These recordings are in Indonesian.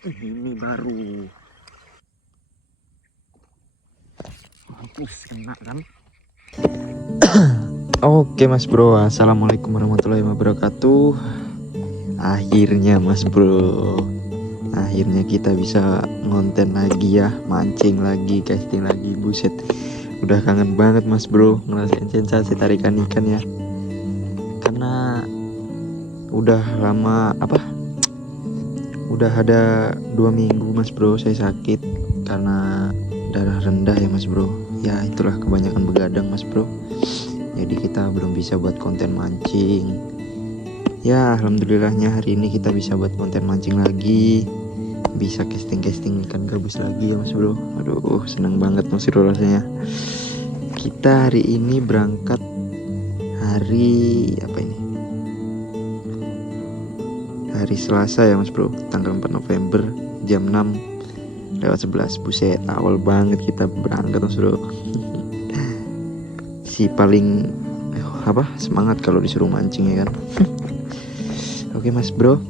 Ini baru. Mampus, kena kan? Oke mas bro, assalamualaikum warahmatullahi wabarakatuh. Akhirnya mas bro, akhirnya kita bisa ngonten lagi ya, mancing lagi, casting lagi. Buset, udah kangen banget mas bro ngerasain sensasi tarikan ikan ya. Karena udah lama udah ada 2 minggu mas bro saya sakit karena darah rendah ya mas bro. Ya itulah kebanyakan begadang mas bro. Jadi kita belum bisa buat konten mancing. Ya alhamdulillahnya hari ini kita bisa buat konten mancing lagi, bisa casting ikan gabus lagi ya mas bro. Aduh senang banget mas bro rasanya. Kita hari ini berangkat hari hari Selasa ya mas bro, tanggal 4 November jam 6:11. Buset, awal banget kita berangkat mas bro. Si paling semangat kalau disuruh mancing ya kan. Oke mas bro,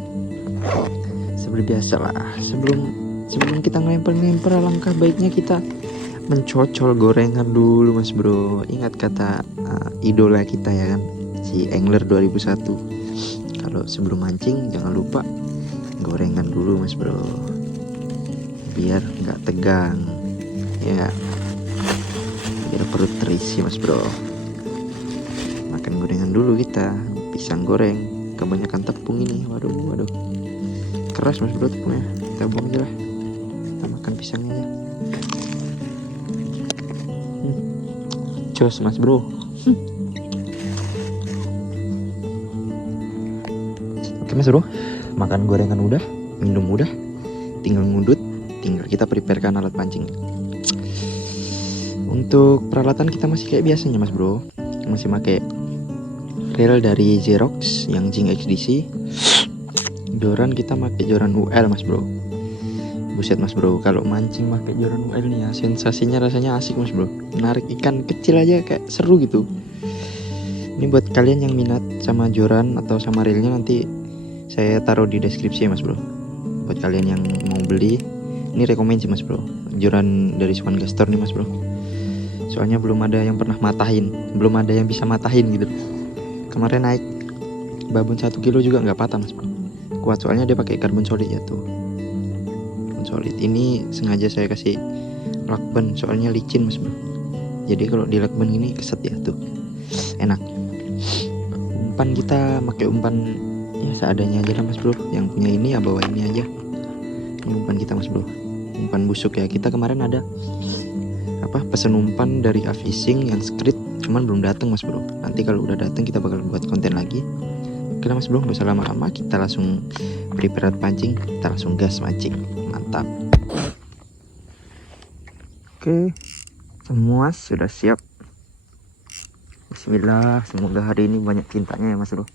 seperti biasa lah, sebelum kita ngelempar alangkah baiknya kita mencocol gorengan dulu mas bro. Ingat kata idola kita ya kan, si Angler 2001, kalau sebelum mancing jangan lupa gorengan dulu mas bro, biar nggak tegang ya, biar perut terisi mas bro. Makan gorengan dulu kita, pisang goreng kebanyakan tepung ini, waduh keras mas bro tepungnya, kita buang aja lah, kita makan pisangnya aja. Jos mas bro. Oke mas bro, makan gorengan udah, minum udah, tinggal ngudut, tinggal kita preparekan alat pancing. Untuk peralatan kita masih kayak biasanya mas bro, masih pakai reel dari Xerox yang Jing XDC. Joran kita pakai joran UL mas bro. Buset mas bro, kalau mancing pakai joran UL nih ya, sensasinya rasanya asik mas bro. Narik ikan kecil aja kayak seru gitu. Ini buat kalian yang minat sama joran atau sama reelnya, nanti saya taruh di deskripsi ya mas bro. Buat kalian yang mau beli, ini rekomend sih mas bro, joran dari Swan Gastor nih mas bro. Soalnya belum ada yang pernah matahin, belum ada yang bisa matahin gitu. Kemarin naik babon 1 kilo juga nggak patah mas bro, kuat soalnya dia pakai karbon solid ya tuh. Karbon solid ini sengaja saya kasih lakban soalnya licin mas bro, jadi kalau di lakban ini keset ya tuh, enak. Umpan kita pakai umpan ya seadanya aja lah mas bro, yang punya ini ya bawa ini aja. Ini umpan kita mas bro, umpan busuk ya. Kita kemarin ada pesen umpan dari A-Fishing yang skrit, cuman belum datang mas bro. Nanti kalau udah datang kita bakal buat konten lagi. Oke mas bro, gak usah lama-lama, kita langsung prepare pancing, kita langsung gas mancing, mantap. Oke, semua sudah siap. Bismillah, semoga hari ini banyak tintanya ya mas bro.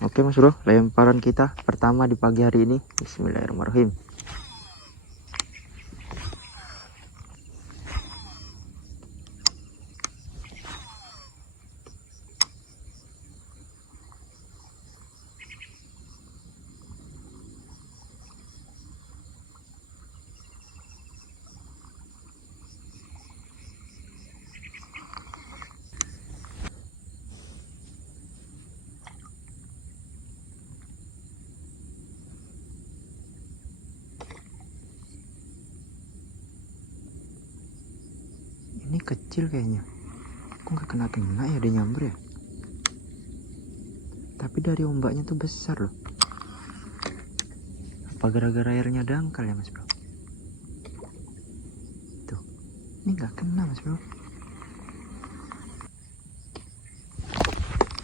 Oke mas bro, lemparan kita pertama di pagi hari ini. Bismillahirrahmanirrahim. Ini kecil kayaknya, kok nggak kena ya, dia nyamber ya. Tapi dari ombaknya tuh besar loh. Apa gara-gara airnya dangkal ya mas bro? Tuh, ini nggak kena mas bro.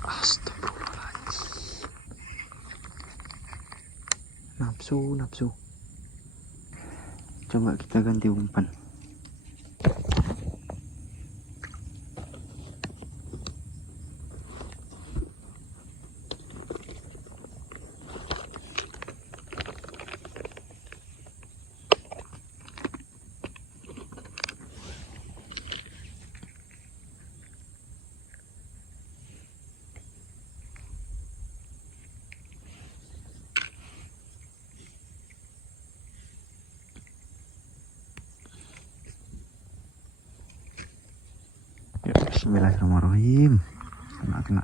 Astagfirullahaladzim. Nafsu. Coba kita ganti umpan. Bismillahirrahmanirrahim. Kena.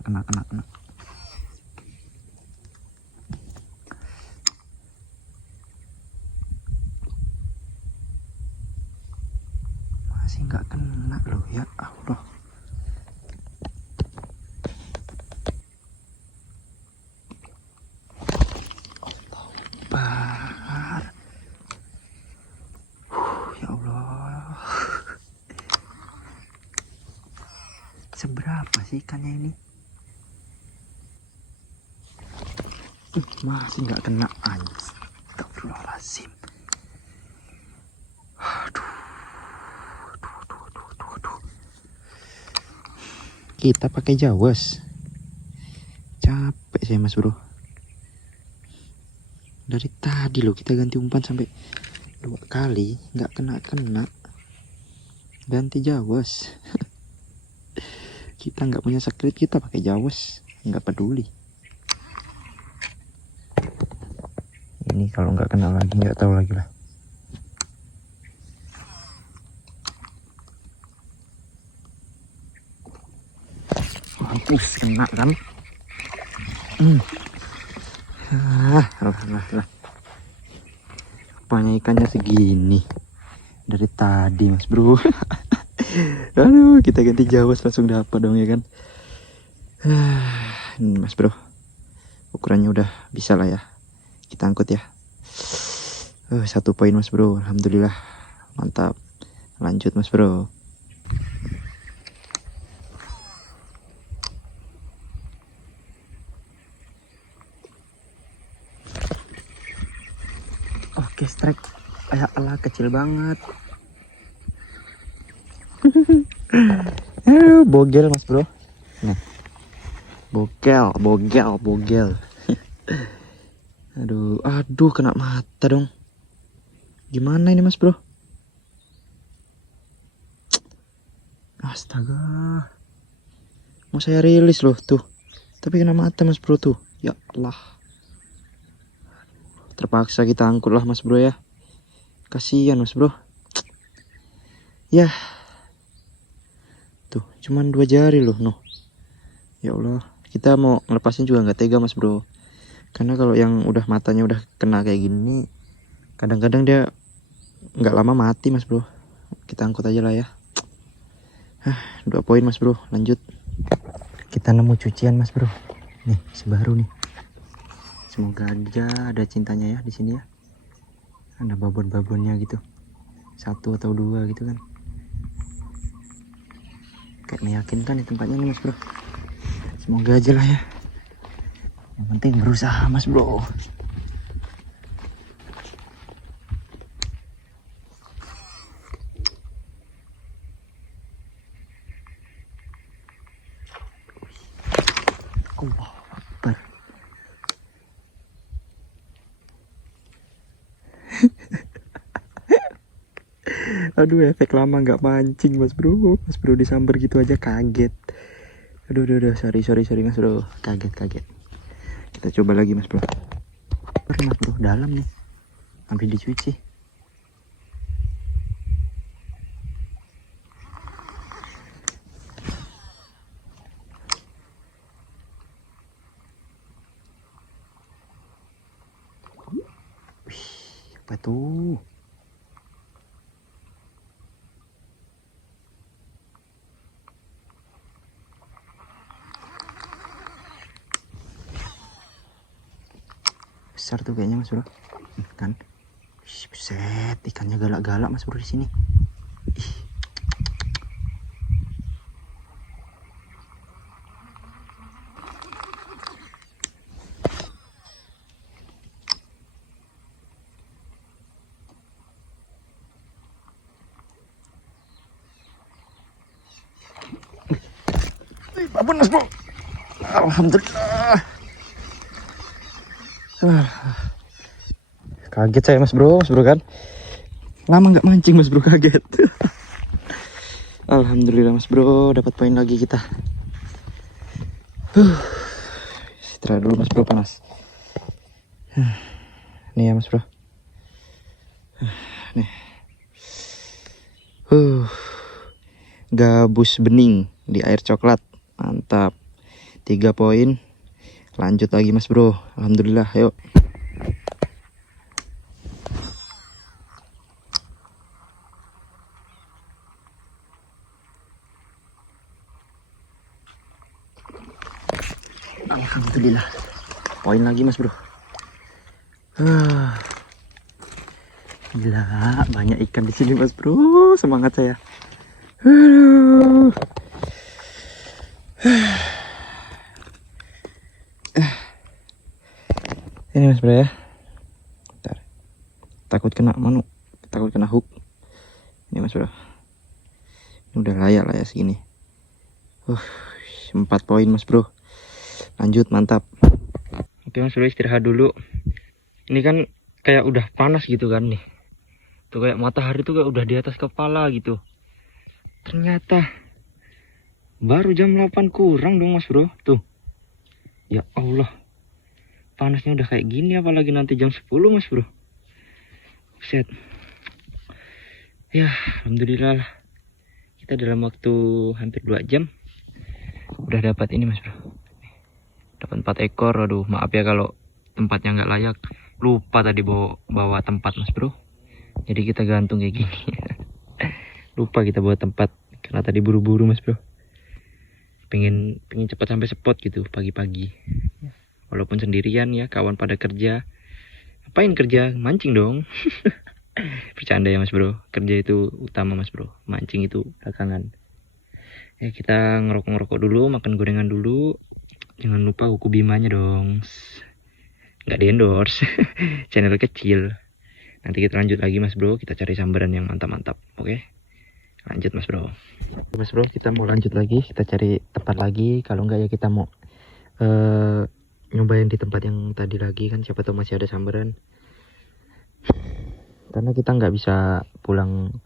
Masih nggak kena loh, ya Allah. Akbar. Ya Allah. Seberapa sih ikannya ini? Masih nggak kena. Astagfirullahaladzim. Aduh. Kita pakai jawas. Capek saya mas bro. Dari tadi loh kita ganti umpan sampai 2 kali nggak kena. Ganti jawas. Kita nggak punya sekret, kita pakai jawas, nggak peduli. Ini kalau nggak kena lagi nggak tahu lagi lah. Mampus kena kan? Lah. Apanya ikannya segini dari tadi mas bro. Aduh, kita ganti jawas langsung dapat dong ya kan. Ini mas bro, ukurannya udah bisa lah ya, kita angkut ya. 1 poin mas bro, alhamdulillah, mantap. Lanjut mas bro. Oke, strike. Alah, kecil banget. Bogel mas bro. Nah, bogel. Aduh, kena mata dong. Gimana ini mas bro? Astaga, mau saya rilis loh tuh, tapi kena mata mas bro tuh. Ya Allah, terpaksa kita angkut lah mas bro ya. Kasihan mas bro. Ya tuh, cuman 2 jari loh noh. Ya Allah, kita mau ngelepasin juga nggak tega mas bro, karena kalau yang udah matanya udah kena kayak gini, kadang-kadang dia nggak lama mati mas bro. Kita angkut aja lah ya. 2 poin mas bro, lanjut. Kita nemu cucian mas bro, nih sebaru nih. Semoga aja ada cintanya ya di sini ya, ada babon-babonnya gitu, 1 atau 2 gitu kan. Kayak meyakinkan di tempatnya nih mas bro. Semoga aja lah ya, yang penting berusaha mas bro. Allah Akbar. Aduh, efek lama nggak mancing mas bro. Mas bro disamber gitu aja kaget. Aduh, sorry mas bro, kaget. Kita coba lagi mas bro. Mas bro, dalam nih, sampai dicuci. Wih, apa tuh? Besar tuh kayaknya mas bro, kan? Buset, ikannya galak-galak mas bro di sini. Ih. Babon mas bro, alhamdulillah. Kaget saya mas bro kan, lama nggak mancing mas bro, kaget. Alhamdulillah mas bro, dapat poin lagi kita. Istirahat dulu mas bro, panas. Nih ya mas bro, nih. Gabus bening. di air coklat. Mantap. 3 poin. Lanjut lagi mas bro. Alhamdulillah, yuk. Alhamdulillah. Poin lagi mas bro. Gila, banyak ikan di sini mas bro. Semangat saya. Ini mas bro ya. Bentar. Takut kena manu, takut kena hook. Ini mas bro. Ini udah layak lah ya segini. 4 poin mas bro. Lanjut, mantap. Oke mas bro, istirahat dulu. Ini kan kayak udah panas gitu kan nih. Tuh kayak matahari tuh kayak udah di atas kepala gitu. Ternyata baru jam 8 kurang dong mas bro. Tuh. Ya Allah. Panasnya udah kayak gini, apalagi nanti jam 10 mas bro. Set. Ya alhamdulillah lah. Kita dalam waktu hampir 2 jam udah dapat ini mas bro. Dapat 4 ekor. Aduh maaf ya kalau tempatnya nggak layak. Lupa tadi bawa tempat mas bro. Jadi kita gantung kayak gini. Lupa kita bawa tempat karena tadi buru-buru mas bro. Pengen cepat sampai spot gitu pagi-pagi. Walaupun sendirian ya, kawan pada kerja. Apain kerja? Mancing dong. Bercanda ya mas bro. Kerja itu utama mas bro. Mancing itu belakangan. Ya kita ngerokok dulu, makan gorengan dulu. Jangan lupa kuku Bimanya dong. Nggak di endorse. Channel kecil. Nanti kita lanjut lagi mas bro. Kita cari sambaran yang mantap-mantap. Oke? Lanjut mas bro. Mas bro, kita mau lanjut lagi. Kita cari tempat lagi. Kalau enggak ya kita mau nyobain di tempat yang tadi lagi kan, siapa tahu masih ada sambaran. Karena kita nggak bisa pulang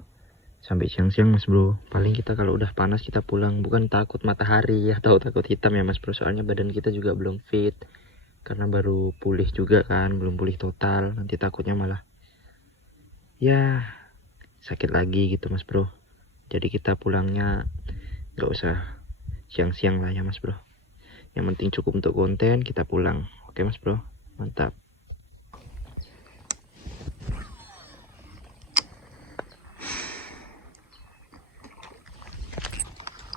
sampai siang-siang mas bro. Paling kita kalau udah panas kita pulang. Bukan takut matahari atau takut hitam ya mas bro. Soalnya badan kita juga belum fit. Karena baru pulih juga kan. Belum pulih total. Nanti takutnya malah ya sakit lagi gitu mas bro. Jadi kita pulangnya nggak usah siang-siang lah ya mas bro. Yang penting cukup untuk konten, kita pulang. Oke mas bro, mantap.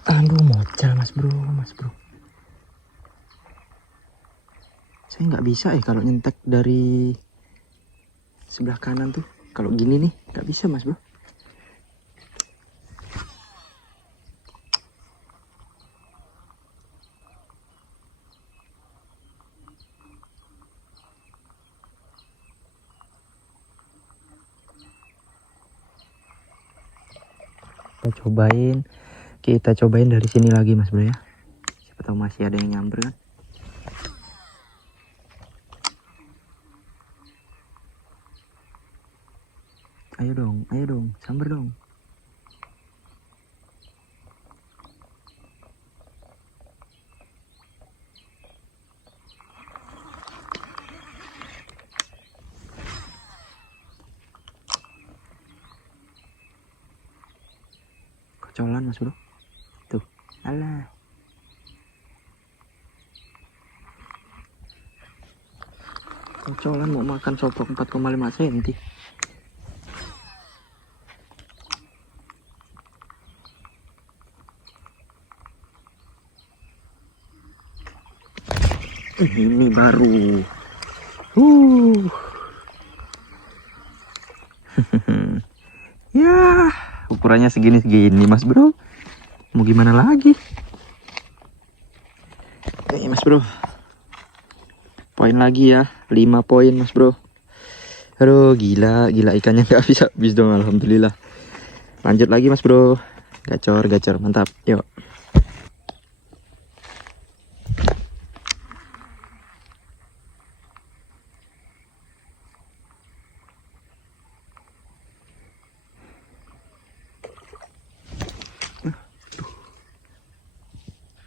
Aduh mocal mas bro. Saya nggak bisa ya kalau nyentek dari sebelah kanan tuh. Kalau gini nih nggak bisa mas bro. Kita cobain dari sini lagi mas bro ya. Siapa tahu masih ada yang nyamber kan. Ayo dong, sambar dong. Kocolan mas bro. Tuh, alah. Kocolan mau makan sopok 4,5 cm. Ini baru. Ya, ukurannya segini mas bro. Mau gimana lagi? Nih mas bro. Poin lagi ya, 5 poin mas bro. Aduh gila ikannya nggak habis dong, alhamdulillah. Lanjut lagi mas bro. Gacor, mantap. Yuk.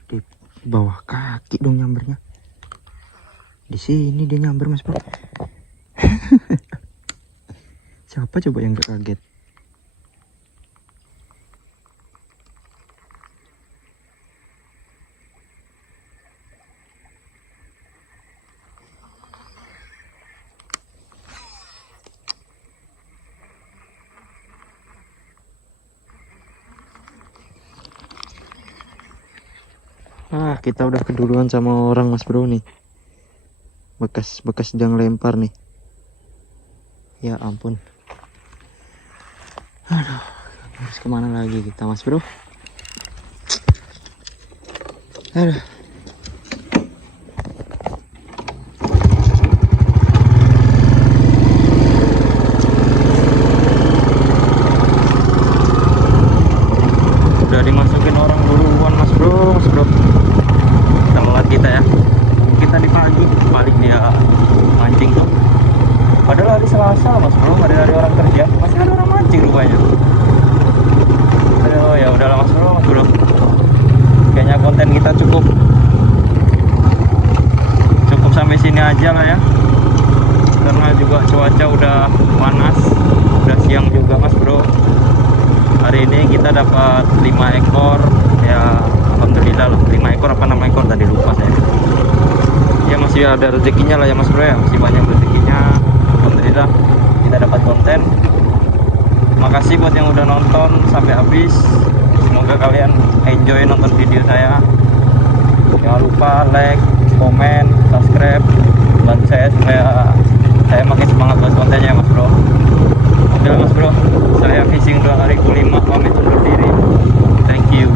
Di bawah kaki dong nyambernya. Di sini dia nyamber mas bro. Siapa coba yang gak kaget? Kita udah keduluan sama orang mas bro nih. Bekas dia ngelempar nih. Ya ampun. Aduh, harus kemana lagi kita mas bro? Aduh. Udah dimasukin orang duluan mas bro. Telat kita ya. Kita di pagi balik dia mancing tuh. Padahal hari Selasa mas bro, hari orang kerja masih ada orang mancing rupanya. Aduh ya udahlah mas bro. Kayaknya konten kita cukup sampai sini aja lah ya. Karena juga cuaca udah panas, udah siang juga mas bro. Hari ini kita dapat 5 ekor ya, alhamdulillah loh. 5 ekor apa 6 ekor tadi lupa saya. Ya masih ada rezekinya lah ya mas bro ya, masih banyak rezekinya. Alhamdulillah kita dapat konten. Makasih buat yang udah nonton sampai habis. Semoga kalian enjoy nonton video saya. Jangan lupa like, komen, subscribe, bantu saya supaya saya makin semangat buat kontennya mas bro. Oke mas bro, saya fishing 2 hari ke-5 pamit undur diri. Thank you.